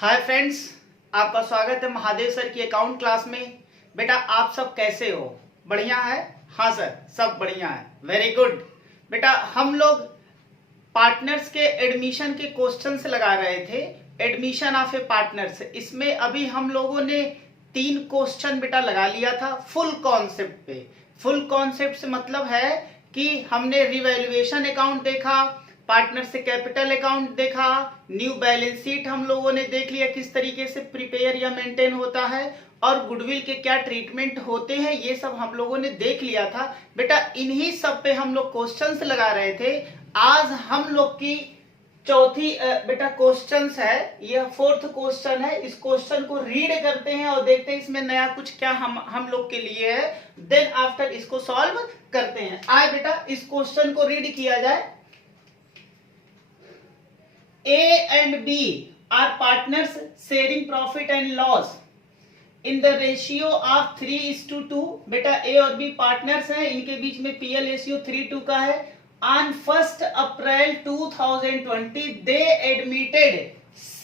Hi friends, आपका स्वागत है महादेव सर की अकाउंट क्लास में। बेटा आप सब कैसे हो? बढ़िया है? हाँ सर, सब बढ़िया है। Very good. बेटा हम लोग पार्टनर्स के एडमिशन के क्वेश्चंस लगा रहे थे, एडमिशन ऑफ ए पार्टनर्स। इसमें अभी हम लोगों ने 3 क्वेश्चन बेटा लगा लिया था फुल कॉन्सेप्ट पे। फुल कॉन्सेप्ट से मतलब है कि हमने रिवैल्यूएशन अकाउंट देखा, पार्टनर से कैपिटल अकाउंट देखा, न्यू बैलेंस शीट हम लोगों ने देख लिया किस तरीके से प्रिपेयर या मेंटेन होता है, और गुडविल के क्या ट्रीटमेंट होते हैं, ये सब हम लोगों ने देख लिया था। बेटा इन्हीं सब पे हम लोग क्वेश्चंस लगा रहे थे। आज हम लोग की चौथी बेटा क्वेश्चंस है, यह 4th क्वेश्चन है। इस क्वेश्चन को रीड करते हैं और देखते हैं इसमें नया कुछ क्या हम लोग के लिए है, देन आफ्टर इसको सॉल्व करते हैं। आए बेटा इस क्वेश्चन को रीड किया जाए। A and B are partners sharing profit and loss in the ratio of 3:2। बेटा A और B पार्टनर्स हैं, इनके बीच में PL रेशियो 3:2 का है। On 1st April 2020 they admitted C।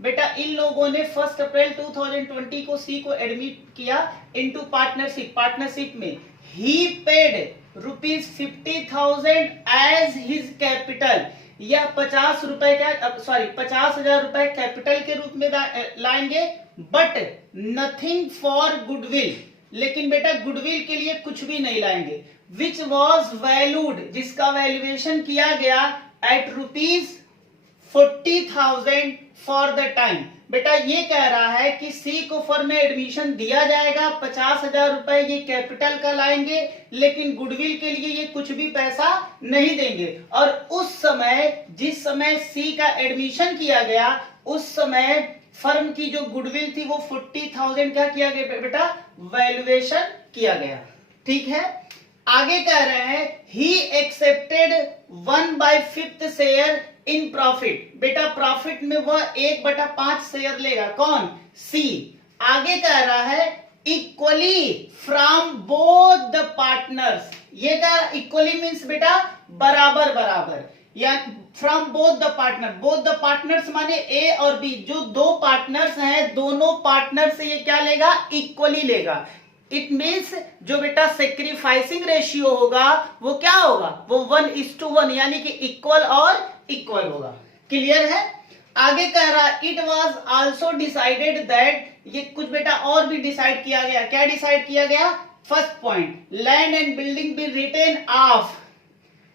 बेटा इन लोगों ने 1 अप्रैल 2020 को C को एडमिट किया इनटू पार्टनरशिप में। He paid ₹50,000 as his capital। यह 50,000 रुपए कैपिटल के रूप में लाएंगे, बट नथिंग फॉर गुडविल। लेकिन बेटा गुडविल के लिए कुछ भी नहीं लाएंगे। विच वॉज वैल्यूड, जिसका वैल्यूएशन किया गया एट ₹40,000 फॉर द टाइम। बेटा ये कह रहा है कि सी को फर्म में एडमिशन दिया जाएगा, 50,000 रुपए ये कैपिटल का लाएंगे, लेकिन गुडविल के लिए ये कुछ भी पैसा नहीं देंगे। और उस समय जिस समय सी का एडमिशन किया गया, उस समय फर्म की जो गुडविल थी वो 40,000 क्या किया गया बेटा, वैल्यूएशन किया गया। ठीक है, आगे कह रहे हैं he accepted 1/5 share in profit. बेटा प्रॉफिट में वह 1/5 शेयर लेगा, कौन? सी। आगे कह रहा है equally from both the partners. ये क्या इक्वली मींस बेटा बराबर बराबर, या from both the partner. Both the partners माने ए और बी, जो दो पार्टनर्स हैं दोनों पार्टनर से ये क्या लेगा, इक्वली लेगा। इट मीन्स जो बेटा सेक्रीफाइसिंग रेशियो होगा वो क्या होगा, वो 1:1 यानी कि इक्वल और इक्वल होगा। क्लियर है? आगे कह रहा है it was also decided that, ये कुछ बेटा और भी डिसाइड किया गया। क्या डिसाइड किया गया? First point, land and building be written off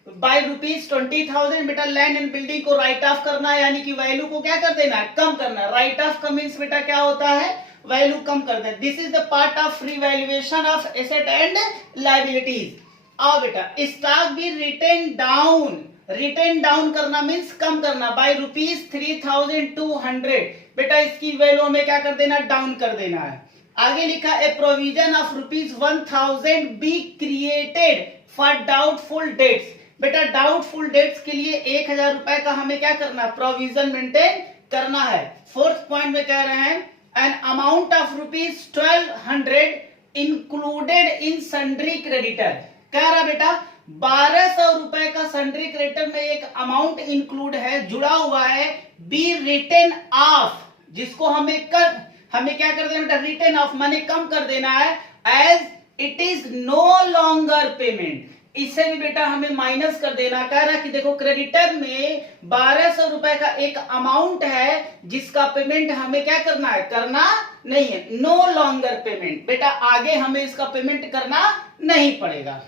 by ₹20,000। बेटा लैंड एंड बिल्डिंग को राइट ऑफ करना है, यानी कि वैल्यू को क्या कर देना है, कम करना। राइट ऑफ का मीन्स बेटा क्या होता है, वैल्यू कम कर दे। This is the part of revaluation of asset and liabilities. आओ बेटा stock be written down, written down करना मीन्स कम करना, बाय ₹3,200। बेटा इसकी वैल्यू में क्या कर देना, डाउन कर देना है। आगे लिखा ए provision of ₹1,000 be created for doubtful debts. बेटा डाउटफुल डेट्स के लिए 1,000 रुपए का हमें क्या करना, प्रोविजन मेंटेन करना है। 4th पॉइंट में कह रहे हैं an amount of ₹1,200 included in sundry creditor. कह रहा बेटा 1,200 रुपए का सन्ड्री क्रेडिटर में एक अमाउंट इंक्लूड है, जुड़ा हुआ है, बी रिटेन ऑफ, जिसको हमें क्या कर देना बेटा, रिटेन ऑफ माने कम कर देना है, as it is no longer payment. इससे भी बेटा हमें माइनस कर देना। कह रहा कि देखो क्रेडिटर में 1,200 रुपए का एक अमाउंट है जिसका पेमेंट हमें क्या करना है, करना नहीं है, नो लॉन्गर पेमेंट। बेटा आगे हमें इसका पेमेंट करना नहीं पड़ेगा।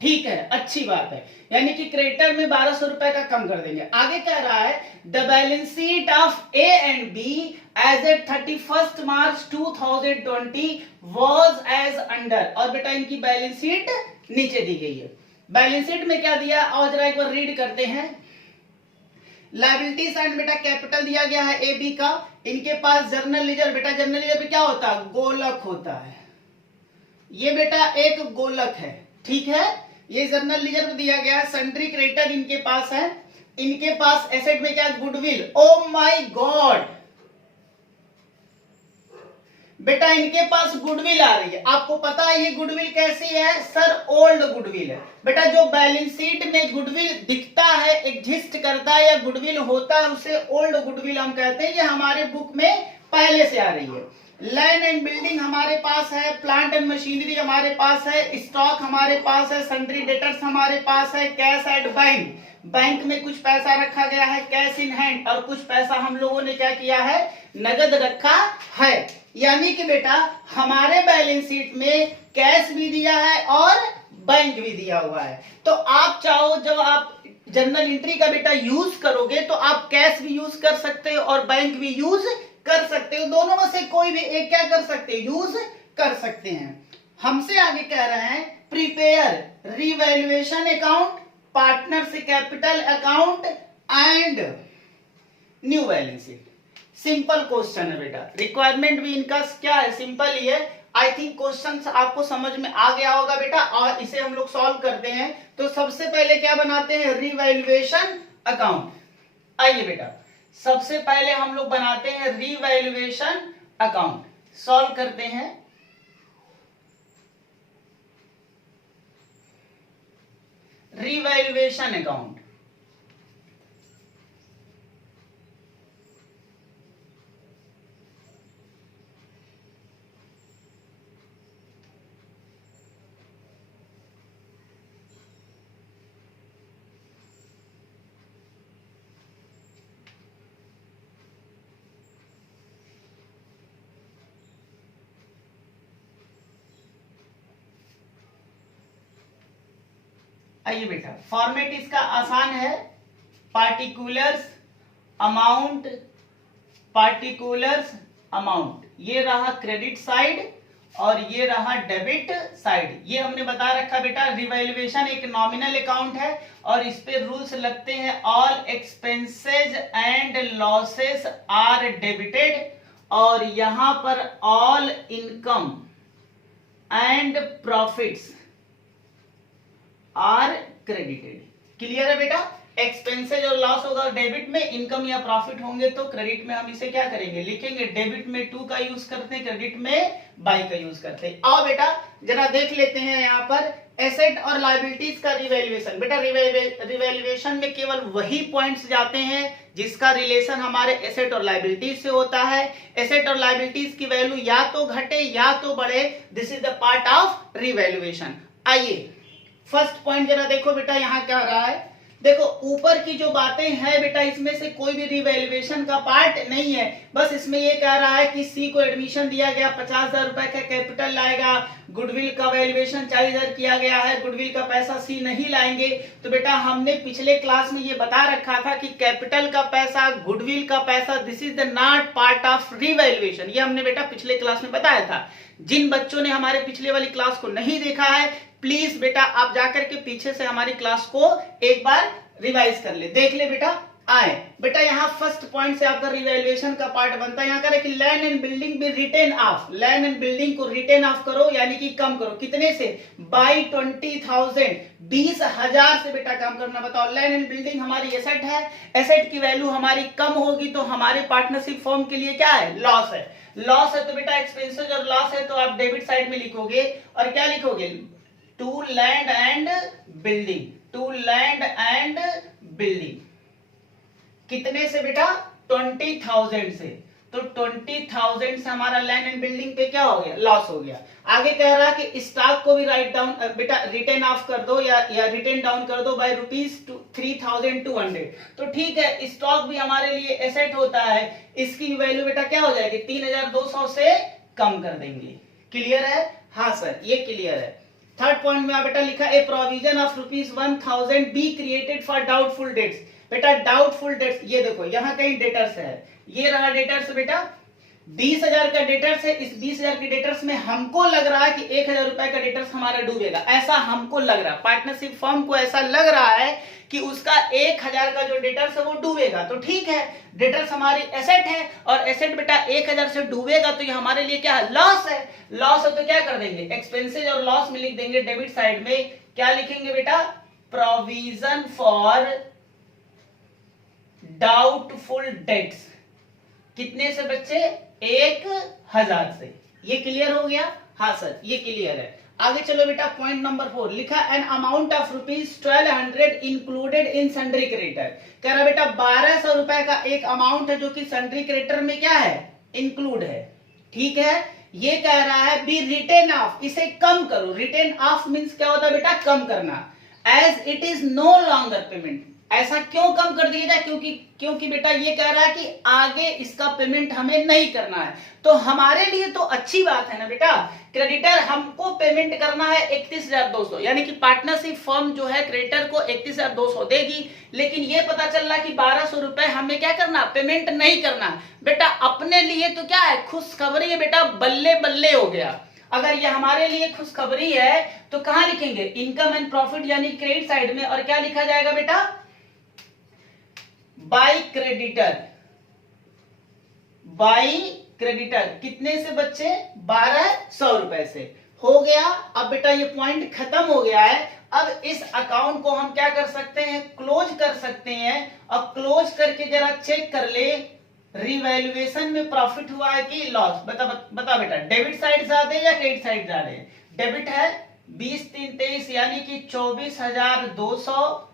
ठीक है, अच्छी बात है, यानी कि क्रेडिटर में 1,200 रुपए का कम कर देंगे। आगे कह रहा है the balance sheet of A and B as at 31 March 2020 was as under. और बेटा इनकी बैलेंस शीट नीचे दी गई है। बैलेंस शीट में क्या दिया, और जरा एक बार रीड करते हैं। लायबिलिटीज एंड बेटा कैपिटल दिया गया है ए बी का। इनके पास जर्नल लीजर, बेटा जर्नल लीजर पे क्या होता है, गोलक होता है। ये बेटा एक गोलक है, ठीक है, ये जर्नल लीजर पे दिया गया है। सन्ड्री क्रेडिटर इनके पास है। इनके पास एसेट में क्या, गुडविल। ओ माय गॉड, बेटा इनके पास गुडविल आ रही है, आपको पता है ये गुडविल कैसी है सर, ओल्ड गुडविल है। बेटा जो बैलेंस शीट में गुडविल दिखता है, एग्जिस्ट करता है या गुडविल होता है, उसे ओल्ड गुडविल हम कहते हैं। ये हमारे बुक में पहले से आ रही है। लैंड एंड बिल्डिंग हमारे पास है, प्लांट एंड मशीनरी हमारे पास है, स्टॉक हमारे पास है, सन्ड्री डेटर्स हमारे पास है, कैश एट बैंक, बैंक में कुछ पैसा रखा गया है, कैश इन हैंड, और कुछ पैसा हम लोगों ने क्या किया है, नगद रखा है। यानी कि बेटा हमारे बैलेंस शीट में कैश भी दिया है और बैंक भी दिया हुआ है। तो आप चाहो जब आप जर्नल एंट्री का बेटा यूज करोगे तो आप कैश भी यूज कर सकते हो और बैंक भी यूज कर सकते हो, दोनों में से कोई भी एक क्या कर सकते हो, यूज कर सकते हैं। हमसे आगे कह रहे हैं prepare revaluation account, partners capital account and new balance sheet. Simple question है बेटा, रिक्वायरमेंट भी इनका क्या है, सिंपल ही है। आई थिंक क्वेश्चन आपको समझ में आ गया होगा बेटा, और इसे हम लोग सॉल्व करते हैं। तो सबसे पहले क्या बनाते हैं, रिवैल्यूएशन अकाउंट। आइए बेटा सबसे पहले हम लोग बनाते हैं रिवैल्यूएशन अकाउंट, सॉल्व करते हैं। रिवैल्यूएशन अकाउंट, आइए बेटा फॉर्मेट इसका आसान है, पार्टिकुलर्स अमाउंट, पार्टिकुलर्स अमाउंट, ये रहा क्रेडिट साइड और ये रहा डेबिट साइड। ये हमने बता रखा बेटा, रिवैल्यूएशन एक नॉमिनल अकाउंट है और इस पे रूल्स लगते हैं, all expenses and losses are debited, और यहां पर all income and profits are credited. Clear है बेटा, एक्सपेंसेज और लॉस होगा डेबिट में, इनकम या प्रॉफिट होंगे तो क्रेडिट में हम इसे क्या करेंगे, लिखेंगे। डेबिट में 2 का यूज करते हैं, क्रेडिट में बाई का यूज करते हैं। आओ बेटा जरा देख लेते हैं यहाँ पर एसेट और लायबिलिटीज का रिवैल्यूएशन। बेटा रिवैल्यूएशन में केवल वही पॉइंट्स जाते हैं जिसका रिलेशन हमारे एसेट और लायबिलिटीज से होता है। एसेट और लायबिलिटीज की वैल्यू या तो घटे या तो बढ़े, this is the part of revaluation. आइए फर्स्ट पॉइंट जरा देखो बेटा, यहाँ क्या रहा है, देखो ऊपर की जो बातें हैं बेटा इसमें से कोई भी रिवैल्यूएशन का पार्ट नहीं है। बस इसमें ये कह रहा है कि सी को एडमिशन दिया गया, 50,000 रुपए का कैपिटल लाएगा, गुडविल का वैल्यूएशन 40,000 किया गया है, गुडविल का पैसा सी नहीं लाएंगे। तो बेटा हमने पिछले क्लास में ये बता रखा था कि कैपिटल का पैसा, गुडविल का पैसा, this is the not part of revaluation. ये हमने बेटा पिछले क्लास में बताया था। जिन बच्चों ने हमारे पिछले वाली क्लास को नहीं देखा है, प्लीज बेटा आप जाकर के पीछे से हमारी क्लास को एक बार रिवाइज कर ले, देख ले बेटा। आए बेटा यहाँ फर्स्ट पॉइंट से आपका रिवैल्यूएशन का पार्ट बनता है। यहाँ कह रहे कि लैंड एंड बिल्डिंग भी written off, land and building को रिटेन ऑफ करो यानी कि कम करो, कितने से, बाई 20,000, 20,000 से बेटा कम करना। बताओ लैंड एंड बिल्डिंग हमारी एसेट है, एसेट की वैल्यू हमारी कम होगी तो हमारे पार्टनरशिप फॉर्म के लिए क्या है, लॉस है। लॉस है तो बेटा एक्सपेंसेस और लॉस है तो आप डेबिट साइड में लिखोगे और क्या लिखोगे, to land and building, to land and building, कितने से बेटा, 20,000 से। तो 20,000 से हमारा लैंड एंड बिल्डिंग पे क्या हो गया, लॉस हो गया। आगे कह रहा है कि स्टॉक को भी राइट डाउन बेटा रिटेन ऑफ कर दो या रिटेन डाउन कर दो बाय ₹3,200। तो ठीक है, स्टॉक भी हमारे लिए एसेट होता है, इसकी वैल्यू बेटा क्या हो जाएगी, 3,200 से कम कर देंगे। क्लियर है, हाँ सर ये क्लियर है। थर्ड पॉइंट में बेटा लिखा ए provision of ₹1,000 be created for doubtful debts. बेटा डाउटफुल डेट्स, ये देखो यहाँ कहीं डेटर्स है, ये रहा डेटर्स बेटा, 20,000 का डेटर्स है। इस 20,000 के डेटर्स में हमको लग रहा है कि 1,000 रुपए का डेटर्स हमारा डूबेगा, ऐसा हमको लग रहा है। पार्टनरशिप फर्म को ऐसा लग रहा है कि उसका 1,000 का जो डेटर्स है वो डूबेगा। तो ठीक है, डेटर्स हमारी एसेट है और एसेट बेटा 1,000 से डूबेगा तो ये हमारे लिए क्या है, लॉस है। लॉस है तो क्या कर देंगे, एक्सपेंसेज और लॉस में लिख देंगे डेबिट साइड में। क्या लिखेंगे बेटा, प्रोविजन फॉर डाउटफुल डेट्स, कितने से बच्चे, 1,000 से। ये क्लियर हो गया? हाँ सर, ये क्लियर है। आगे चलो बेटा, पॉइंट नंबर 4 लिखा an amount of ₹1200 included in sundry creditor. कह रहा बेटा 1200 रुपए का एक अमाउंट है जो कि सन्ड्री क्रेडिटर में क्या है, इंक्लूड है। ठीक है, ये कह रहा है बी रिटेन ऑफ, इसे कम करो। रिटेन ऑफ मीन्स क्या होता है बेटा, कम करना। As it is no longer payment, ऐसा क्यों कम कर दिया जाए, क्योंकि बेटा ये कह रहा है कि आगे इसका पेमेंट हमें नहीं करना है। तो हमारे लिए तो अच्छी बात है ना बेटा, क्रेडिटर हमको पेमेंट करना है 31,200, यानी कि पार्टनरशिप फर्म जो है क्रेडिटर को 31,200 देगी, लेकिन ये पता चल रहा है कि 1200 रुपए हमें क्या करना, पेमेंट नहीं करना। बेटा अपने लिए तो क्या है, खुशखबरी है बेटा, बल्ले बल्ले हो गया। अगर ये हमारे लिए खुशखबरी है तो कहां लिखेंगे, इनकम एंड प्रॉफिट यानी क्रेडिट साइड में, और क्या लिखा जाएगा बेटा, बाय क्रेडिटर। बाय क्रेडिटर कितने से बच्चे, 1200 रुपए से। हो गया। अब बेटा ये पॉइंट खत्म हो गया है। अब इस अकाउंट को हम क्या कर सकते हैं, क्लोज कर सकते हैं। अब क्लोज करके जरा चेक कर ले रिवैल्यूएशन में प्रॉफिट हुआ है कि लॉस। बता बेटा, डेबिट साइड ज्यादा है या क्रेडिट साइड ज्यादा है? डेबिट है 20,3,23 यानी कि 24,200।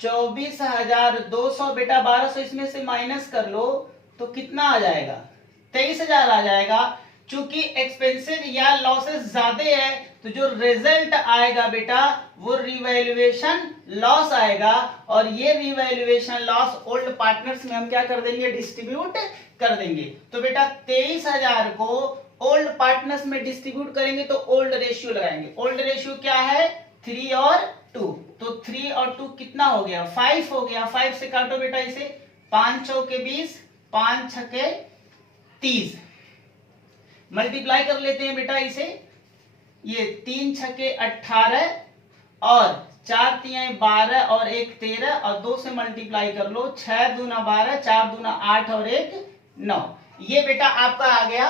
24,200 बेटा 1200 इसमें से माइनस कर लो तो कितना आ जाएगा, 23,000 आ जाएगा। चूंकि एक्सपेंसेस या लॉसेस ज्यादा है तो जो रिजल्ट आएगा बेटा वो रिवैल्यूएशन लॉस आएगा, और ये रिवैल्यूएशन लॉस ओल्ड पार्टनर्स में हम क्या कर देंगे, डिस्ट्रीब्यूट कर देंगे। तो बेटा 23,000 को ओल्ड पार्टनर्स में डिस्ट्रीब्यूट करेंगे तो ओल्ड रेशियो लगाएंगे। ओल्ड रेशियो क्या है, 3 और 2, तो 3 और 2 कितना हो गया, 5 हो गया। 5 से काटो बेटा इसे, 5 चौके 20, 5 छके 30, मल्टीप्लाई कर लेते हैं बेटा इसे। ये 3 छके 18 और 4 तियां 12 और 1 13 और 2 से मल्टीप्लाई कर लो, 6 दूना 12, 4 दूना 8 और 1 9। ये बेटा आपका आ गया।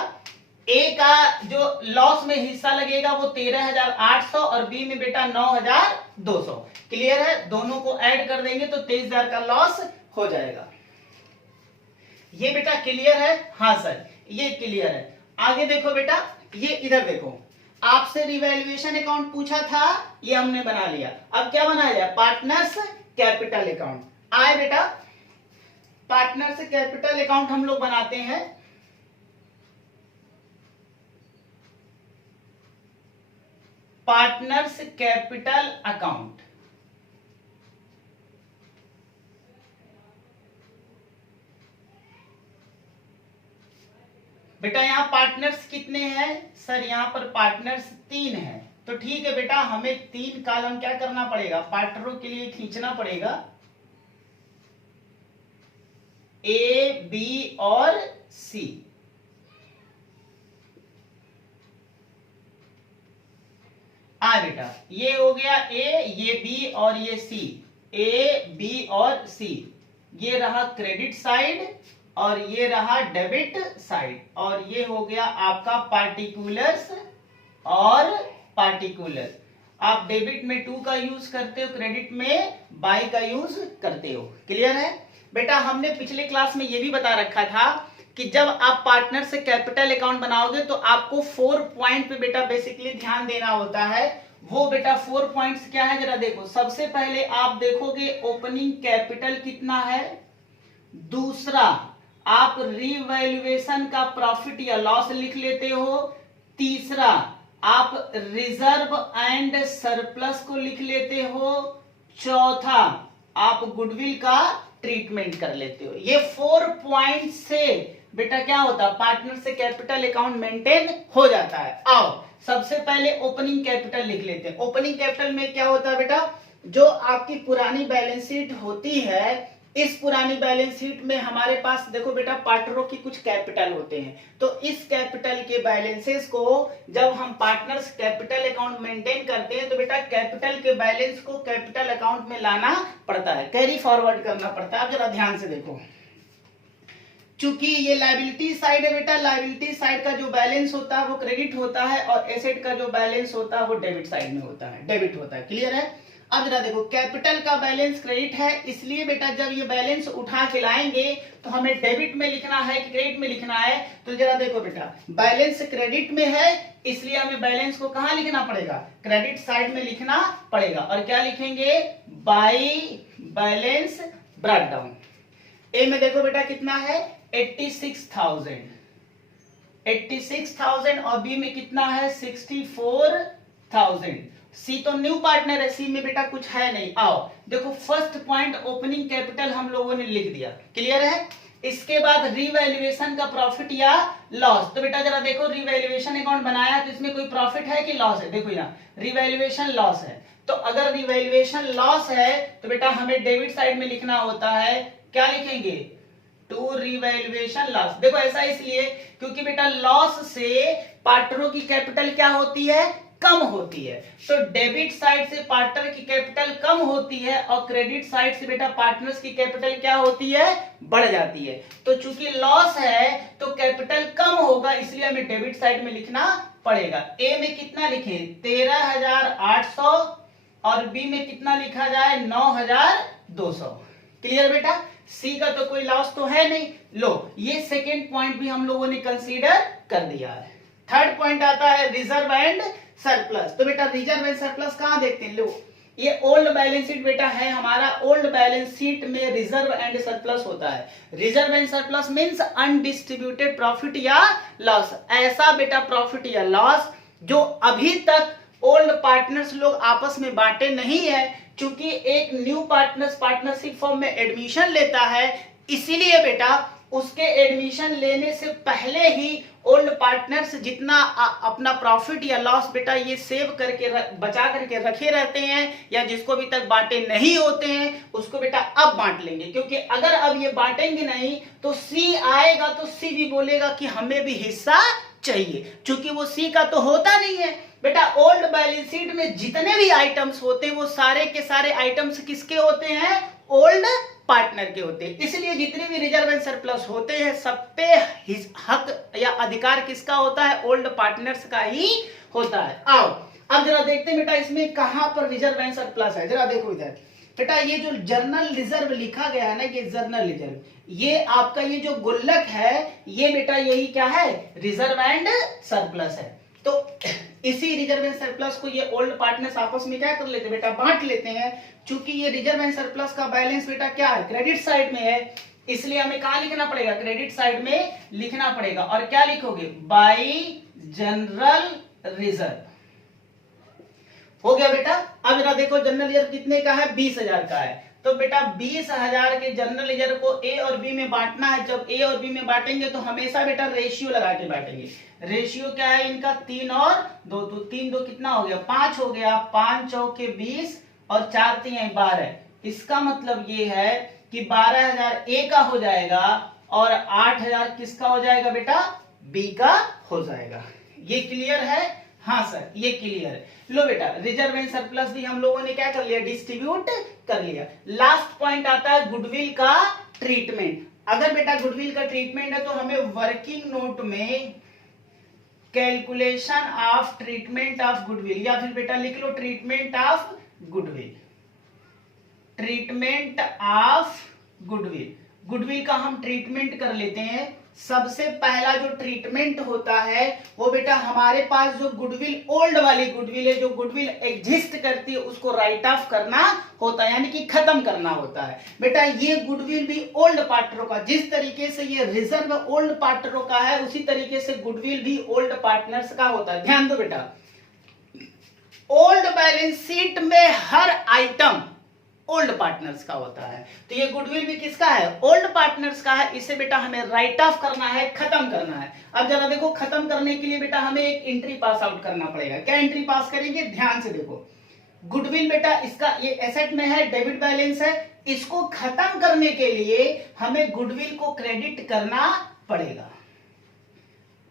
ए का जो लॉस में हिस्सा लगेगा वो 13,800 और बी में बेटा 9,200। क्लियर है? दोनों को ऐड कर देंगे तो 23,000 का लॉस हो जाएगा। ये बेटा क्लियर है? हाँ सर, ये क्लियर है। आगे देखो बेटा, ये इधर देखो, आपसे रिवैल्यूएशन अकाउंट पूछा था, ये हमने बना लिया। अब क्या बनाया जाए, पार्टनर्स कैपिटल अकाउंट। आए बेटा, पार्टनर्स कैपिटल अकाउंट हम लोग बनाते हैं। Partners capital account. बेटा यहां पार्टनर्स कितने हैं सर, यहां पर पार्टनर्स 3 हैं। तो ठीक है बेटा, हमें 3 कॉलम क्या करना पड़ेगा, पार्टनरों के लिए खींचना पड़ेगा, ए बी और सी। बेटा ये हो गया ए, ये बी और ये सी। ए बी और सी, ये रहा क्रेडिट साइड और ये रहा डेबिट साइड, और ये हो गया आपका पार्टिकुलर्स और पार्टिकुलर। आप डेबिट में 2 का यूज करते हो, क्रेडिट में बाय का यूज करते हो। क्लियर है बेटा? हमने पिछले क्लास में ये भी बता रखा था कि जब आप पार्टनर से कैपिटल अकाउंट बनाओगे तो आपको 4 पॉइंट पे बेटा बेसिकली ध्यान देना होता है। वो बेटा 4 पॉइंट्स क्या है, जरा देखो। सबसे पहले आप देखोगे ओपनिंग कैपिटल कितना है, दूसरा आप रिवैल्यूएशन का प्रॉफिट या लॉस लिख लेते हो, तीसरा आप रिजर्व एंड सरप्लस को लिख लेते हो, चौथा आप गुडविल का ट्रीटमेंट कर लेते हो। ये 4 पॉइंट से बेटा क्या होता है, पार्टनर से कैपिटल अकाउंट मेंटेन हो जाता है। आओ सबसे पहले ओपनिंग कैपिटल लिख लेते हैं। ओपनिंग कैपिटल में क्या होता है बेटा, जो आपकी पुरानी बैलेंस शीट होती है, इस पुरानी बैलेंस शीट में हमारे पास देखो बेटा पार्टनरों की कुछ कैपिटल होते हैं, तो इस कैपिटल के बैलेंसेस को जब हम पार्टनर्स कैपिटल अकाउंट मेंटेन करते हैं तो बेटा कैपिटल के बैलेंस को कैपिटल अकाउंट में लाना पड़ता है, कैरी फॉरवर्ड करना पड़ता है। आप जरा ध्यान से देखो, चूंकि ये लायबिलिटी साइड है बेटा, लायबिलिटी साइड का जो बैलेंस होता है वो क्रेडिट होता है और एसेट का जो बैलेंस होता है वो डेबिट साइड में होता है, डेबिट होता है। क्लियर है? अब जरा देखो, कैपिटल का बैलेंस क्रेडिट है, इसलिए बेटा जब ये बैलेंस उठा के लाएंगे तो हमें डेबिट में लिखना है कि क्रेडिट में लिखना है। तो जरा देखो बेटा, बैलेंस क्रेडिट में है, इसलिए हमें बैलेंस को कहां लिखना पड़ेगा, क्रेडिट साइड में लिखना पड़ेगा। और क्या लिखेंगे, बाई बैलेंस ब्रॉट डाउन। ए में देखो बेटा कितना है, 86,000 और बी में कितना है, 64,000। सी तो न्यू पार्टनर है, सी में बेटा कुछ है नहीं। आओ देखो, फर्स्ट पॉइंट ओपनिंग कैपिटल हम लोगों ने लिख दिया, क्लियर है। इसके बाद रीवैल्यूएशन का प्रॉफिट या लॉस। तो बेटा जरा देखो, रीवैल्यूएशन अकाउंट बनाया तो इसमें कोई प्रॉफिट है कि लॉस है, देखो यहाँ रीवैल्यूएशन लॉस है। तो अगर रीवैल्यूएशन लॉस है तो बेटा हमें डेबिट साइड में लिखना होता है, क्या लिखेंगे, टू रीवैल्यूएशन लॉस। देखो ऐसा इसलिए क्योंकि बेटा लॉस से पार्टनरों की कैपिटल क्या होती है, कम होती है। तो डेबिट साइड से पार्टनर की कैपिटल कम होती है और क्रेडिट साइड से बेटा पार्टनर्स की कैपिटल क्या होती है, बढ़ जाती है। तो चूंकि लॉस है तो कैपिटल कम होगा, इसलिए हमें डेबिट साइड में लिखना पड़ेगा। ए में कितना लिखे, 13,800 और बी में कितना लिखा जाए, 9,200। क्लियर बेटा। सी का तो कोई लॉस तो है नहीं। लो, ये सेकेंड पॉइंट भी हम लोगों ने कंसीडर कर दिया है। थर्ड पॉइंट आता है रिजर्व एंड सरप्लस। तो बेटा रिजर्व एंड सरप्लस कहां देखते हैं, लो ये ओल्ड बैलेंस शीट बेटा है हमारा, ओल्ड बैलेंस शीट में रिजर्व एंड सरप्लस होता है। Reserve and surplus means undistributed profit या लॉस, ऐसा बेटा प्रॉफिट या लॉस जो अभी तक ओल्ड पार्टनर्स लोग आपस में बांटे नहीं है। चूंकि एक न्यू पार्टनर्स पार्टनरशिप फॉर्म में एडमिशन लेता है, इसीलिए बेटा उसके एडमिशन लेने से पहले ही ओल्ड पार्टनर्स जितना अपना प्रॉफिट या लॉस बेटा ये सेव करके बचा करके रखे रहते हैं, या जिसको अभी तक बांटे नहीं होते हैं उसको बेटा अब बांट लेंगे। क्योंकि अगर अब ये बांटेंगे नहीं तो सी आएगा तो सी भी बोलेगा कि हमें भी हिस्सा चाहिए, क्योंकि वो सी का तो होता नहीं है। बेटा ओल्ड बैलेंस शीट में जितने भी आइटम्स होते हैं वो सारे के सारे आइटम्स किसके होते हैं, ओल्ड पार्टनर के होते हैं। इसलिए जितने भी रिजर्व एंड सरप्लस होते हैं सब पे हक या अधिकार किसका होता है, ओल्ड पार्टनर्स का ही होता है। आओ अब जरा देखते हैं बेटा इसमें कहां पर रिजर्व एंड सरप्लस है। जरा देखो इधर बेटा, ये जो जर्नल रिजर्व लिखा गया है ना, ये जर्नल रिजर्व, ये आपका ये जो गुल्लक है ये बेटा यही क्या है, रिजर्व एंड सरप्लस है। तो इसी रिजर्व एंड सरप्लस को ये ओल्ड पार्टनर्स आपस में क्या कर लेते हैं बेटा, बांट लेते हैं। चूंकि ये रिजर्व एंड सरप्लस का बैलेंस बेटा क्या है, क्रेडिट साइड में है, इसलिए हमें कहां लिखना पड़ेगा, क्रेडिट साइड में लिखना पड़ेगा। और क्या लिखोगे, बाई जनरल रिजर्व। हो गया बेटा। अब जरा देखो जनरल रिजर्व कितने का है, 20,000 का है। तो बेटा 20,000 के जनरल रिजर्व को ए और बी में बांटना है। जब ए और बी में बांटेंगे तो हमेशा बेटा रेशियो लगा के बांटेंगे। रेशियो क्या है इनका, 3 और 2, तो 3 2 कितना हो गया, 5 हो गया, 5 चौके 20 और 4 3 12। इसका मतलब ये है कि 12,000 ए का हो जाएगा और 8,000 किसका हो जाएगा बेटा, बी का हो जाएगा। ये क्लियर है, हाँ सर ये क्लियर है। लो बेटा रिजर्व एंड सरप्लस भी हम लोगों ने क्या कर लिया, डिस्ट्रीब्यूट कर लिया। लास्ट पॉइंट आता है गुडविल का ट्रीटमेंट। अगर बेटा गुडविल का ट्रीटमेंट है तो हमें वर्किंग नोट में calculation of treatment of goodwill, या फिर बेटा लिख लो treatment of goodwill, treatment of goodwill. Goodwill का हम ट्रीटमेंट कर लेते हैं। सबसे पहला जो ट्रीटमेंट होता है वो बेटा हमारे पास जो गुडविल ओल्ड वाली गुडविल है, जो गुडविल एग्जिस्ट करती है उसको राइट ऑफ करना होता है, यानी कि खत्म करना होता है। बेटा ये गुडविल भी ओल्ड पार्टनरों का, जिस तरीके से ये रिजर्व ओल्ड पार्टनरों का है उसी तरीके से गुडविल भी ओल्ड पार्टनर्स का होता है। ध्यान दो बेटा, ओल्ड बैलेंस शीट में हर आइटम ओल्ड पार्टनर्स का होता है, तो ये गुडविल भी किसका है, ओल्ड पार्टनर्स का है। इसे बेटा हमें राइट ऑफ करना है, खत्म करना है। अब जरा देखो, खत्म करने के लिए बेटा हमें एक एंट्री पास आउट करना पड़ेगा। क्या एंट्री पास करेंगे, ध्यान से देखो, गुडविल बेटा इसका ये एसेट में है, डेबिट बैलेंस है, इसको खत्म करने के लिए हमें गुडविल को क्रेडिट करना पड़ेगा।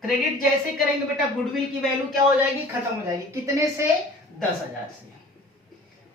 क्रेडिट जैसे करेंगे बेटा गुडविल की वैल्यू क्या हो जाएगी, खत्म हो जाएगी। कितने से, 10,000 से।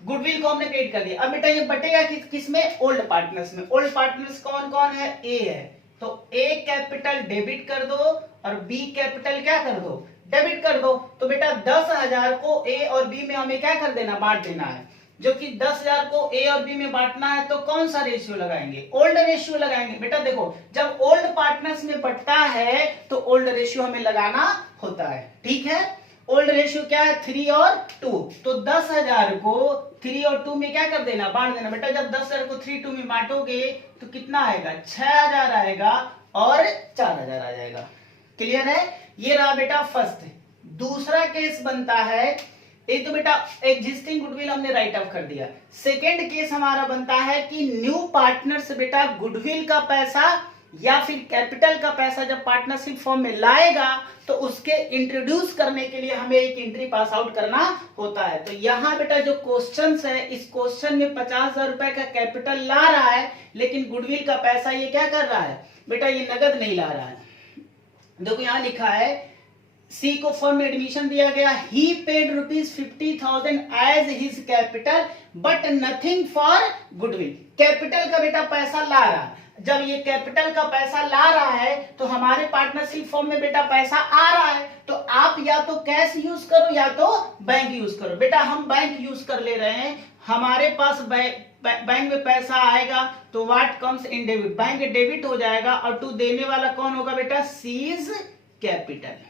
गुडविल को हमने क्रिएट कर दिया। अब बेटा ये बटेगा किसमें, ओल्ड पार्टनर्स में। ओल्ड पार्टनर्स कौन कौन है, ए है, तो ए कैपिटल डेबिट कर दो और बी कैपिटल क्या कर दो, डेबिट कर दो। तो बेटा 10,000 को ए और बी में हमें क्या कर देना, बांट देना है। जो कि 10,000 को ए और बी में बांटना है, तो कौन सा रेशियो लगाएंगे? ओल्ड रेशियो लगाएंगे। बेटा देखो, जब ओल्ड पार्टनर्स में बंटता है तो ओल्ड रेशियो हमें लगाना होता है, ठीक है। ओल्ड रेशियो क्या है? 3 और 2। तो 10,000 को 3 और 2 में क्या कर देना? बांट देना। बेटा जब 10,000 को 3 2 में बांटोगे तो कितना आएगा? 6,000 आएगा और 4,000 आ जाएगा। क्लियर है? ये रहा बेटा फर्स्ट। दूसरा केस बनता है, एक तो बेटा एग्जिस्टिंग गुडविल हमने राइट ऑफ कर दिया। सेकेंड केस हमारा बनता है कि न्यू पार्टनर्स बेटा गुडविल का पैसा या फिर कैपिटल का पैसा जब पार्टनरशिप फॉर्म में लाएगा तो उसके इंट्रोड्यूस करने के लिए हमें एक एंट्री पास आउट करना होता है। तो यहाँ बेटा जो क्वेश्चन है, इस क्वेश्चन में 50,000 रुपए का कैपिटल ला रहा है, लेकिन गुडविल का पैसा ये क्या कर रहा है? बेटा ये नगद नहीं ला रहा है। देखो यहाँ लिखा है, सी को फर्म में एडमिशन दिया गया, he paid ₹50,000 as his capital but nothing for goodwill. Capital का बेटा पैसा ला रहा है। जब ये कैपिटल का पैसा ला रहा है तो हमारे पार्टनरशिप फॉर्म में बेटा पैसा आ रहा है, तो आप या तो कैश यूज करो या तो बैंक यूज करो। बेटा हम बैंक यूज कर ले रहे हैं, हमारे पास बैंक में पैसा आएगा तो what comes in debit, bank debit हो जाएगा और टू देने वाला कौन होगा बेटा? Seize capital.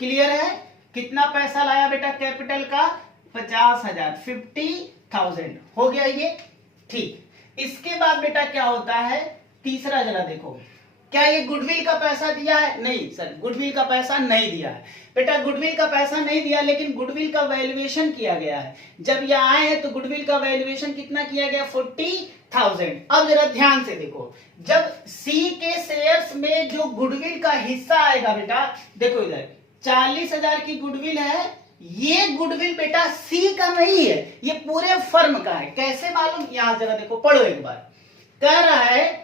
क्लियर है? कितना पैसा लाया बेटा कैपिटल का? 50,000, 50,000 हो गया ये, ठीक। इसके बाद बेटा क्या होता है? तीसरा जरा देखो, क्या ये गुडविल का पैसा दिया है? नहीं सर, गुडविल का पैसा नहीं दिया है। बेटा गुडविल का पैसा नहीं दिया, लेकिन गुडविल का वैल्यूएशन किया गया है। जब ये आए हैं तो गुडविल का वैल्यूएशन कितना किया गया? 40,000। अब जरा ध्यान से देखो, जब सी के शेयर्स में जो गुडविल का हिस्सा आएगा बेटा, देखो इधर 40,000 की गुडविल है। ये गुडविल बेटा सी का नहीं है, ये पूरे फर्म का है। कैसे मालूम? यहां जरा देखो, पढ़ो एक बार। कह रहा है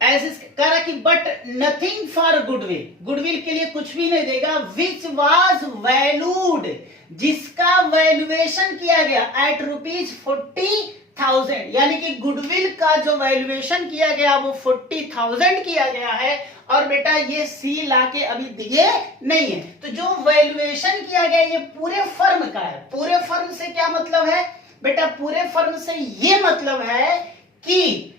ऐसे, कह रहा कि but nothing for goodwill, goodwill के लिए कुछ भी नहीं देगा, विच वाज वैल्यूड, जिसका वैल्यूएशन किया गया एट ₹40,000, यानी कि गुडविल का जो वैल्यूएशन किया गया वो 40,000 किया गया है। और बेटा ये सी लाके अभी दिए नहीं है, तो जो वैल्यूएशन किया गया ये पूरे फर्म का है। पूरे फर्म से क्या मतलब है बेटा? पूरे फर्म से ये मतलब है कि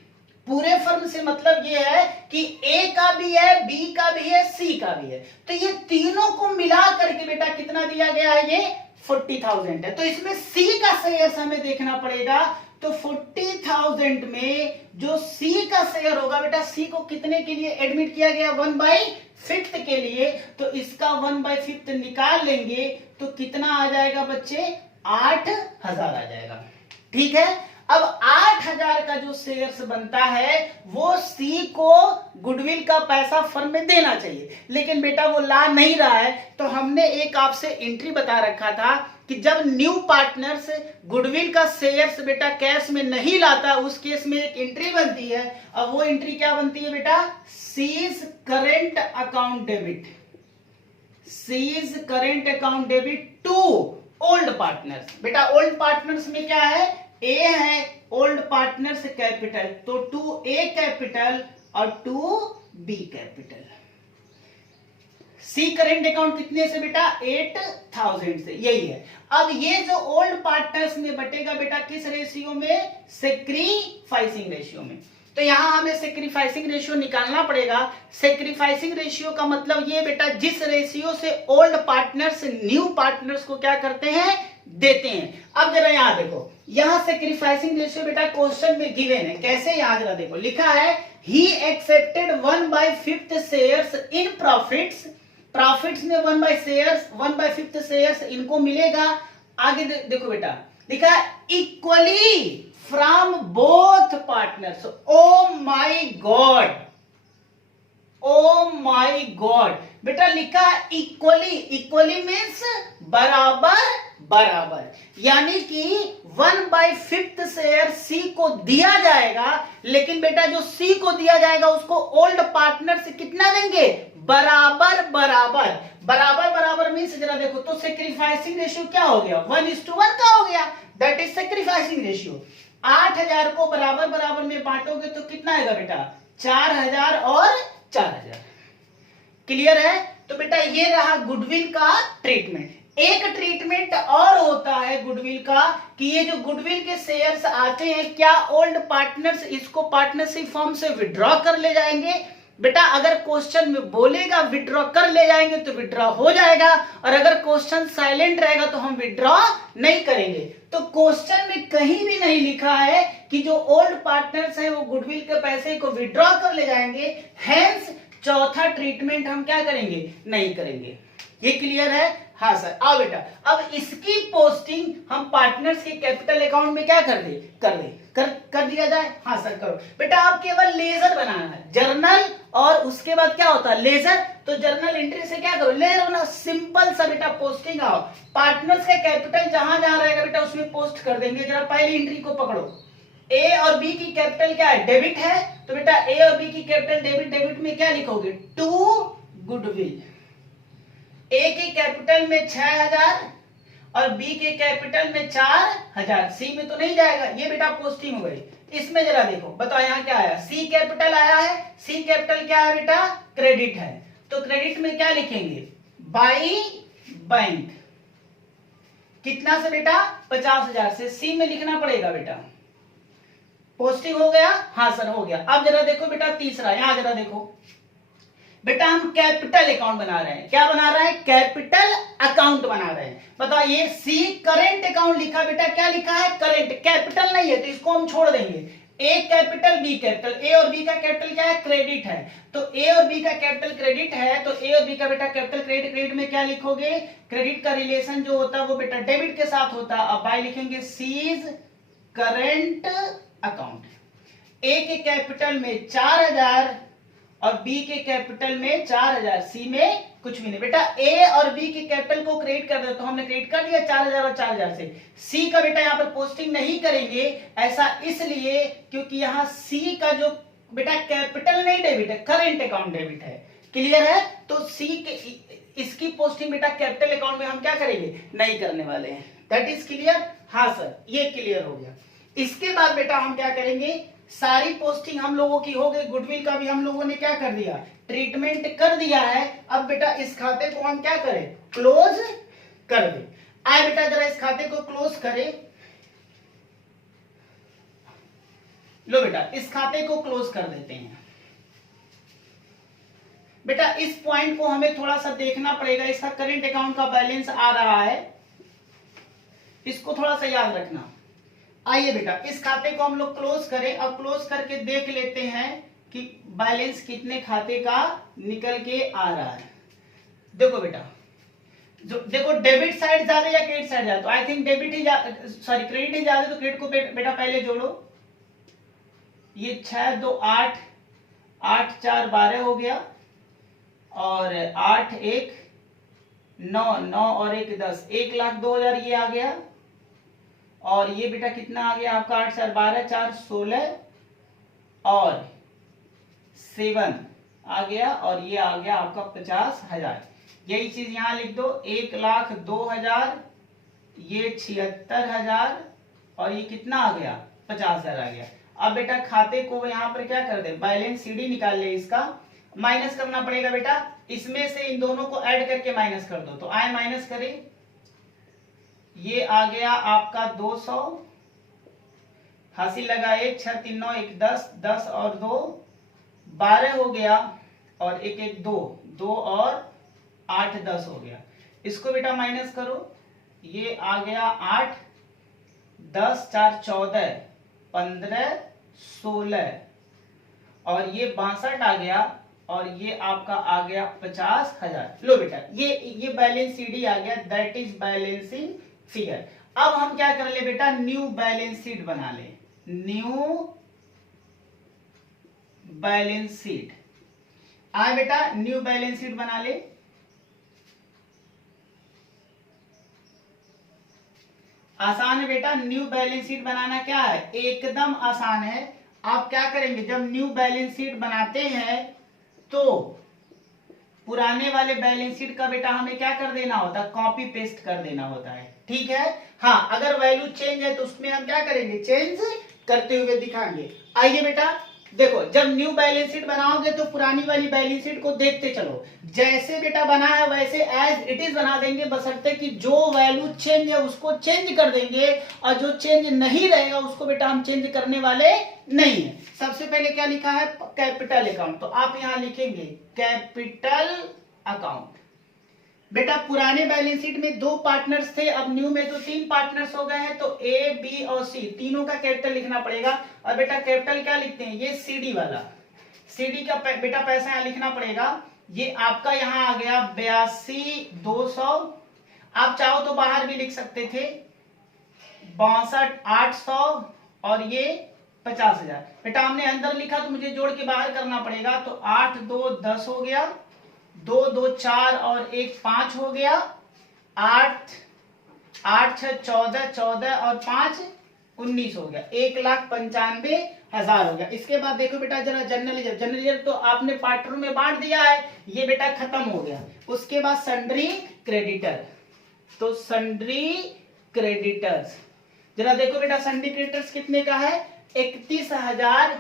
पूरे फर्म से मतलब ये है कि ए का भी है, बी का भी है, सी का भी है। तो ये तीनों को मिला करके बेटा कितना दिया गया है? ये 40,000 है। तो इसमें सी का शेयर हमें देखना पड़ेगा। तो 40,000 में जो सी का शेयर होगा बेटा, सी को कितने के लिए एडमिट किया गया? 1/5 के लिए। तो इसका 1/5 निकाल लेंगे तो कितना आ जाएगा बच्चे? 8,000 आ जाएगा, ठीक है। अब 8,000 का जो शेयर्स बनता है वो सी को गुडविल का पैसा फर्म में देना चाहिए, लेकिन बेटा वो ला नहीं रहा है। तो हमने एक आपसे एंट्री बता रखा था कि जब न्यू पार्टनर्स गुडविल का शेयर्स बेटा कैश में नहीं लाता, उस केस में एक एंट्री बनती है। अब वो एंट्री क्या बनती है बेटा? C's current account debit, C's current account debit to old partners. बेटा ओल्ड पार्टनर्स में क्या है? ए है ओल्ड पार्टनर्स कैपिटल, तो टू ए कैपिटल और to B capital. C current account कितने से बेटा? 8,000 से, यही है। अब ये जो ओल्ड पार्टनर्स में बटेगा बेटा किस रेशियो में? सेक्रीफाइसिंग रेशियो में। तो यहां हमें सेक्रीफाइसिंग रेशियो निकालना पड़ेगा। सेक्रीफाइसिंग रेशियो का मतलब ये बेटा, जिस रेशियो से ओल्ड पार्टनर्स न्यू पार्टनर्स को क्या करते हैं? देते हैं। अब जरा यहां देखो, यहां सेक्रीफाइसिंग रेशियो बेटा क्वेश्चन में गिवन है। कैसे? यहां जरा देखो, लिखा है he accepted 1/5 shares in profits. Profits में 1/5 शेयर्स इनको मिलेगा। आगे देखो बेटा, लिखा है equally from both partners. Oh my God, oh my God बेटा, लिखा है इक्वली। इक्वली मीन्स बराबर बराबर, यानी कि 1/5 शेयर सी को दिया जाएगा, लेकिन बेटा जो सी को दिया जाएगा उसको ओल्ड पार्टनर से कितना देंगे? बराबर बराबर। बराबर बराबर मीन्स जरा देखो, तो सेक्रीफाइसिंग रेशियो क्या हो गया? 1:1 का हो गया, दैट इज सेक्रीफाइसिंग रेशियो। 8,000 को बराबर बराबर में बांटोगे तो कितना आएगा बेटा? 4,000 और 4,000। क्लियर है? तो बेटा ये रहा गुडविल का ट्रीटमेंट। एक ट्रीटमेंट और होता है गुडविल का कि ये जो गुडविल के शेयर्स आते हैं, क्या ओल्ड पार्टनर्स इसको पार्टनरशिप फॉर्म से विड्रॉ कर ले जाएंगे? बेटा अगर क्वेश्चन में बोलेगा विड्रॉ कर ले जाएंगे तो विड्रॉ हो जाएगा, और अगर क्वेश्चन साइलेंट रहेगा तो हम विड्रॉ नहीं करेंगे। तो क्वेश्चन में कहीं भी नहीं लिखा है कि जो ओल्ड पार्टनर्स हैं वो गुडविल के पैसे को विड्रॉ कर ले जाएंगे, हेंस चौथा ट्रीटमेंट हम क्या करेंगे? नहीं करेंगे। ये क्लियर है? हाँ सर। आओ बेटा, अब इसकी पोस्टिंग हम पार्टनर्स के कैपिटल अकाउंट में क्या कर दे? कर दिया जाए। हाँ सर करो। बेटा आप केवल लेजर बनाना है, जर्नल और उसके बाद क्या होता है? लेजर। तो जर्नल एंट्री से क्या करो? लेजर बना। सिंपल सा बेटा पोस्टिंग। आओ पार्टनर्स का कैपिटल जहां जहां रहेगा बेटा उसमें पोस्ट कर देंगे। जरा पहली एंट्री को पकड़ो। ए और बी की कैपिटल क्या है? डेबिट है। तो बेटा ए और बी की कैपिटल डेबिट, डेबिट में क्या लिखोगे? To goodwill. ए के कैपिटल में 6000 और बी के कैपिटल में 4000। सी में तो नहीं जाएगा, ये बेटा पोस्टिंग हो गई। इसमें जरा देखो, बताओ यहाँ क्या आया? सी कैपिटल आया है। सी कैपिटल क्या है बेटा? क्रेडिट है। तो क्रेडिट में क्या लिखेंगे? By bank. कितना से बेटा? 50,000 से। सी में लिखना पड़ेगा बेटा। पोस्टिंग हो गया? हाँ सर हो गया। अब जरा देखो बेटा तीसरा, यहां जरा देखो बेटा, हम कैपिटल अकाउंट बना रहे हैं। क्या बना रहे हैं? कैपिटल अकाउंट बना रहे हैं। बताओ ये सी करेंट अकाउंट लिखा बेटा, क्या लिखा है? करेंट। कैपिटल नहीं है तो इसको हम छोड़ देंगे। ए कैपिटल बी कैपिटल। ए और बी का कैपिटल क्या है? क्रेडिट है। तो ए और बी का कैपिटल क्रेडिट है, तो ए और बी का बेटा कैपिटल क्रेडिट। क्रेडिट में क्या लिखोगे? क्रेडिट का रिलेशन जो होता है वो बेटा डेबिट के साथ होता है। अब बाय लिखेंगे सीज करेंट अकाउंट। ए के कैपिटल में 4000 और बी के कैपिटल में 4000। सी में कुछ भी नहीं बेटा। ए और बी के कैपिटल को क्रेडिट कर दो, तो हमने क्रेडिट कर दिया 4000 और 4000 से। सी का बेटा यहाँ पर पोस्टिंग नहीं करेंगे, ऐसा इसलिए क्योंकि यहाँ सी का जो बेटा कैपिटल नहीं डेबिट है, करेंट अकाउंट डेबिट है। क्लियर है? तो सी के इसकी पोस्टिंग बेटा कैपिटल अकाउंट में हम क्या करेंगे? नहीं करने वाले हैं। That is clear? हाँ सर ये क्लियर हो गया। इसके बाद बेटा हम क्या करेंगे? सारी पोस्टिंग हम लोगों की हो गई। गुडविल का भी हम लोगों ने क्या कर दिया? ट्रीटमेंट कर दिया है। अब बेटा इस खाते को हम क्या करें? क्लोज कर दे। आए बेटा जरा इस खाते को क्लोज करें। लो बेटा इस खाते को क्लोज कर देते हैं। बेटा इस पॉइंट को हमें थोड़ा सा देखना पड़ेगा। इसका करंट अकाउंट का बैलेंस आ रहा है, इसको थोड़ा सा याद रखना। आइए बेटा इस खाते को हम लोग क्लोज करें। अब क्लोज करके देख लेते हैं कि बैलेंस कितने खाते का निकल के आ रहा है। देखो बेटा, जो देखो डेबिट साइड ज्यादा या क्रेडिट साइड ज्यादा? तो आई थिंक डेबिट ही सॉरी क्रेडिट ही ज्यादा। तो क्रेडिट को बेटा पहले जोड़ो। ये 6 2 8 8 4 12 हो गया, और 8 1 9 9 और 1 10। 1,02,000 ये आ गया। और ये बेटा कितना आ गया आपका? 8 4 12 4 16 और 7 आ गया, और ये आ गया आपका 50,000। यही चीज यहां लिख दो। 1,02,000, ये 76,000 और ये कितना आ गया? 50,000 आ गया। अब बेटा खाते को यहाँ पर क्या कर दे? बैलेंस सीडी निकाल ले। इसका माइनस करना पड़ेगा बेटा। इसमें से इन दोनों को ऐड करके माइनस कर दो। तो आए माइनस करें, ये आ गया आपका 200, हासिल लगा 1 6 3 9 1 10 10 और 2 12 हो गया, और 1 1 2 2 और 8 10 हो गया। इसको बेटा माइनस करो। ये आ गया 8 10 4 14 15 16 और ये 62 आ गया, और ये आपका आ गया 50,000। लो बेटा ये बैलेंस सीडी आ गया। That is balancing figure. अब हम क्या कर ले बेटा? न्यू बैलेंस शीट बना ले। New balance sheet. आए बेटा न्यू बैलेंस शीट बना ले। आसान है बेटा, न्यू बैलेंस शीट बनाना क्या है? एकदम आसान है। आप क्या करेंगे? जब न्यू बैलेंस शीट बनाते हैं तो पुराने वाले बैलेंस शीट का बेटा हमें क्या कर देना होता है? कॉपी पेस्ट कर देना होता है। ठीक है? हाँ, अगर वैल्यू चेंज है तो उसमें हम क्या करेंगे? चेंज करते हुए दिखाएंगे। आइए बेटा देखो जब न्यू बैलेंस शीट बनाओगे तो पुरानी वाली बैलेंस शीट को देखते चलो, जैसे बेटा बना है वैसे एज इट इज बना देंगे, बशर्ते कि जो वैल्यू चेंज है उसको चेंज कर देंगे, और जो चेंज नहीं रहेगा उसको बेटा हम चेंज करने वाले नहीं है। सबसे पहले क्या लिखा है, कैपिटल अकाउंट, तो आप यहां लिखेंगे कैपिटल अकाउंट। बेटा पुराने बैलेंस शीट में 2 पार्टनर्स थे, अब न्यू में तो 3 पार्टनर्स हो गए हैं, तो ए बी और सी तीनों का कैपिटल लिखना पड़ेगा। और बेटा कैपिटल क्या लिखते हैं, ये सीडी वाला, सीडी का बेटा पैसा यहां लिखना पड़ेगा। ये आपका यहां आ गया 82,200, आप चाहो तो बाहर भी लिख सकते थे 62,800, और ये 50,000। बेटा हमने अंदर लिखा तो मुझे जोड़ के बाहर करना पड़ेगा, तो 8 2 10 हो गया, 2 2 4 और 1 5 हो गया, 8 8 6 14 14 और 5 19 हो गया, 1,95,000 हो गया। इसके बाद देखो बेटा जरा जनरल रिजर्व, जनरल रिजर्व तो आपने पार्टनर में बांट दिया है, ये बेटा खत्म हो गया। उसके बाद सन्ड्री क्रेडिटर, तो सन्ड्री क्रेडिटर्स जरा देखो बेटा सन्ड्री क्रेडिटर्स कितने का है, 31,000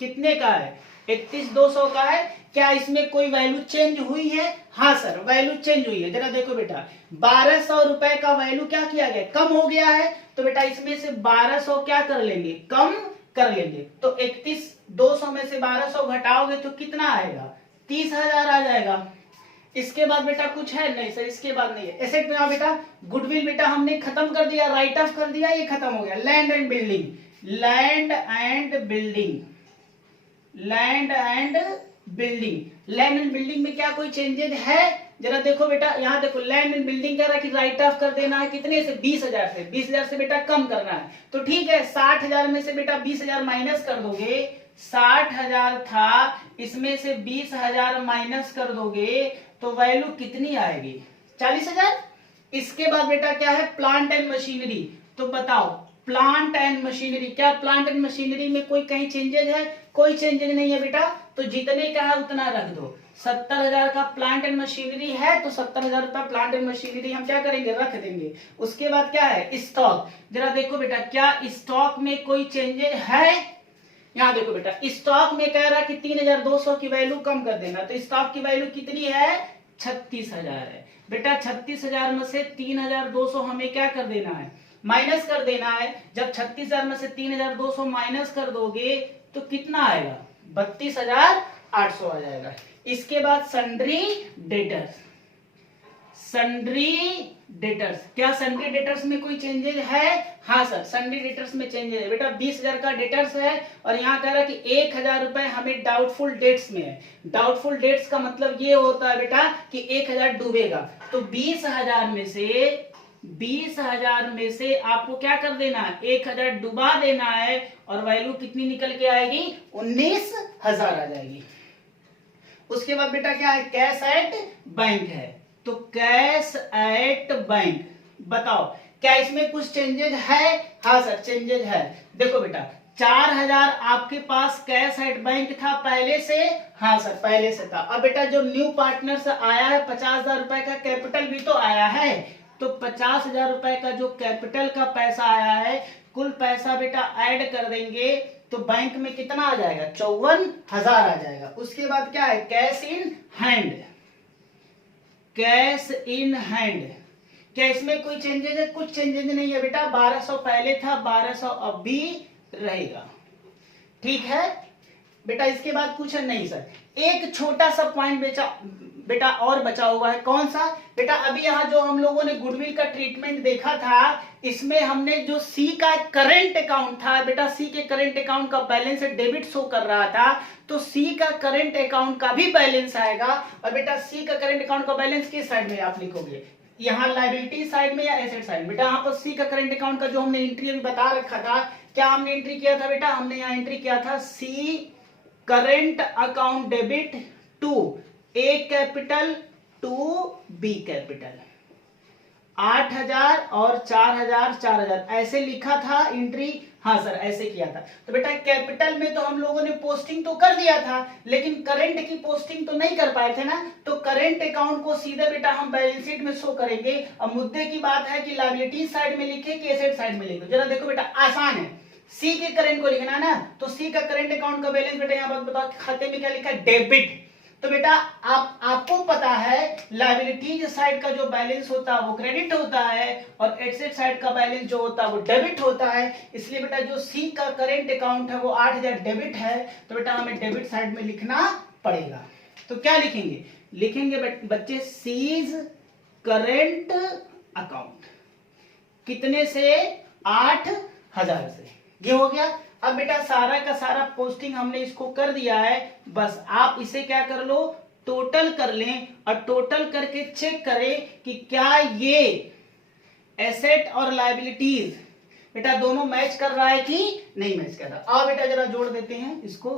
कितने का है, 31,200 का है। क्या इसमें कोई वैल्यू चेंज हुई है, हाँ सर वैल्यू चेंज हुई है। जरा देखो बेटा 1,200 रुपए का वैल्यू क्या किया गया, कम हो गया है, तो बेटा इसमें से 1,200 क्या कर लेंगे, कम कर लेंगे। तो 31,200 में से 1,200 घटाओगे तो कितना आएगा, 30,000 आ जाएगा। इसके बाद बेटा कुछ है नहीं सर, इसके बाद नहीं है। एसेट में बेटा गुडविल बेटा हमने खत्म कर दिया, राइट ऑफ कर दिया, ये खत्म हो गया। Land and building, land and building, land and building, land and building में क्या कोई चेंजेस है, जरा देखो बेटा यहाँ देखो, लैंड एंड बिल्डिंग कह रहा है कि राइट ऑफ कर देना है कितने से, 20,000 से, 20,000 से बेटा कम करना है। तो ठीक है 60,000 में से बेटा 20,000 माइनस कर दोगे, 60,000 था इसमें से 20,000 माइनस कर दोगे तो वैल्यू कितनी आएगी, 40,000। इसके बाद बेटा क्या है, प्लांट एंड मशीनरी, तो बताओ प्लांट एंड मशीनरी, क्या प्लांट एंड मशीनरी में कोई कहीं चेंजेज है, कोई चेंजेज नहीं है बेटा, तो जितने का है उतना रख दो। 70,000 का प्लांट एंड मशीनरी है तो 70,000 रुपया प्लांट एंड मशीनरी हम क्या करेंगे, रख देंगे। उसके बाद क्या है, स्टॉक, जरा देखो बेटा क्या स्टॉक में कोई चेंजेज है, यहाँ देखो बेटा स्टॉक में कह रहा है कि 3,200 की वैल्यू कम कर देना, तो स्टॉक की वैल्यू कितनी है, 36,000 है। बेटा 36,000 में से 3,200 हमें क्या कर देना है, माइनस कर देना है। जब 36,000 में से 3,200 माइनस कर दोगे तो कितना आएगा, 32,800 आ जाएगा। इसके बाद सन्ड्री डेटर्स, सन्ड्री डेटर्स, क्या सन्ड्री डेटर्स में कोई चेंजेस है, हाँ सर सन्ड्री डेटर्स में चेंजेस है। बेटा 20,000 का डेटर्स है और यहाँ कह रहा है कि 1,000 रुपए हमें डाउटफुल डेट्स में है। डाउटफुल डेट्स का मतलब ये होता है बेटा कि 1,000 डूबेगा, तो 20,000 में से आपको क्या कर देना है, 1,000 डुबा देना है, और वैल्यू कितनी निकल के आएगी, 19,000 आ जाएगी। उसके बाद बेटा क्या है, कैश एट बैंक है, तो कैश एट बैंक, बताओ क्या इसमें कुछ चेंजेज है, हाँ सर चेंजेज है। देखो बेटा 4,000 आपके पास कैश एट बैंक था पहले से, हाँ सर पहले से था। अब बेटा जो न्यू पार्टनर से आया है 50,000 रुपए का कैपिटल भी तो आया है, तो 50,000 रुपए का जो कैपिटल का पैसा आया है, कुल पैसा बेटा ऐड कर देंगे तो बैंक में कितना आ जाएगा, 54,000 आ जाएगा। उसके बाद क्या है, cash in hand, cash in hand, क्या इसमें कोई चेंजेस है, कुछ चेंजेस नहीं है बेटा। 1,200 पहले था, 1,200 अब भी रहेगा, ठीक है बेटा। इसके बाद कुछ है नहीं सर, एक छोटा सा पॉइंट बेटा और बचा हुआ है, कौन सा बेटा, अभी यहाँ जो हम लोगों ने गुडविल का ट्रीटमेंट देखा था, इसमें हमने जो सी का करंट अकाउंट था बेटा, सी के करंट अकाउंट का बैलेंस डेबिट शो कर रहा था, तो सी का करंट अकाउंट का भी बैलेंस आएगा। और बेटा सी का करंट अकाउंट का बैलेंस किस साइड में आप लिखोगे, यहाँ लायबिलिटी साइड में या एसेट साइड। बेटा यहाँ पर सी का करंट अकाउंट का जो हमने एंट्री अभी बता रखा था, क्या हमने एंट्री किया था बेटा, हमने यहाँ एंट्री किया था C current account debit to A capital to B capital, 8,000 और 4,000 4,000 ऐसे लिखा था एंट्री, हाँ सर ऐसे किया था। तो बेटा कैपिटल में तो हम लोगों ने पोस्टिंग तो कर दिया था, लेकिन करंट की पोस्टिंग तो नहीं कर पाए थे ना, तो करंट अकाउंट को सीधे बेटा हम बैलेंस शीट में शो करेंगे। अब मुद्दे की बात है कि लायबिलिटी साइड में लिखे कि एसेट साइड में लिखे, जरा देखो बेटा आसान है, सी के करंट को लिखना है ना, तो सी का करंट अकाउंट का बैलेंस बेटा यहाँ पर बताओ खाते में क्या लिखा है, डेबिट। तो बेटा आपको पता है लायबिलिटीज साइड का जो बैलेंस होता है वो क्रेडिट होता है और एसेट साइड का बैलेंस जो होता है वो डेबिट होता है। इसलिए बेटा जो सी का करंट अकाउंट है वो 8000 डेबिट है, तो बेटा हमें डेबिट साइड में लिखना पड़ेगा। तो क्या लिखेंगे, लिखेंगे बच्चे सीज करंट अकाउंट, कितने से, 8000 से। ये हो गया। अब बेटा सारा का सारा पोस्टिंग हमने इसको कर दिया है, बस आप इसे क्या कर लो, टोटल कर लें और टोटल करके चेक करें कि क्या ये एसेट और लायबिलिटीज बेटा दोनों मैच कर रहा है कि नहीं मैच कर रहा। आओ बेटा जरा जोड़ देते हैं इसको,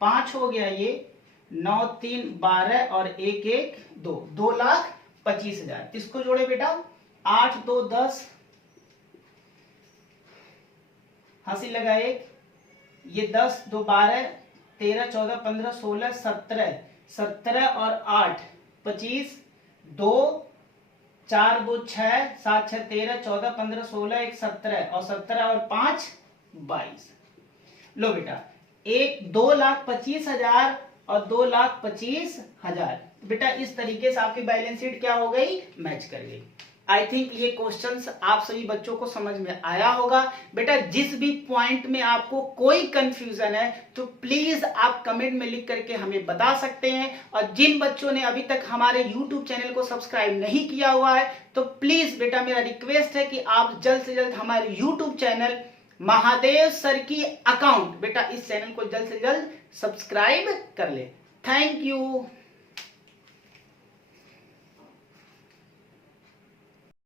5 हो गया ये, 9 3 12 और 1 1 2, 2,25,000। इसको जोड़े बेटा, 8 2 10, हंसी लगा 1, ये 10 2 12 13 14 15 16 17, 17 और 8 25, 2 4 2 6 7 6 13 14 15 16 1 17 और 17 और 5 22। लो बेटा 2,25,000 और 2,25,000 बेटा इस तरीके से आपकी बैलेंस शीट क्या हो गई, मैच कर गई। आई थिंक ये क्वेश्चंस आप सभी बच्चों को समझ में आया होगा। बेटा जिस भी पॉइंट में आपको कोई कंफ्यूजन है तो प्लीज आप कमेंट में लिख करके हमें बता सकते हैं, और जिन बच्चों ने अभी तक हमारे YouTube चैनल को सब्सक्राइब नहीं किया हुआ है तो प्लीज बेटा मेरा रिक्वेस्ट है कि आप जल्द से जल्द हमारे YouTube चैनल महादेव सर की अकाउंट बेटा इस चैनल को जल्द से जल्द सब्सक्राइब कर ले। Thank you.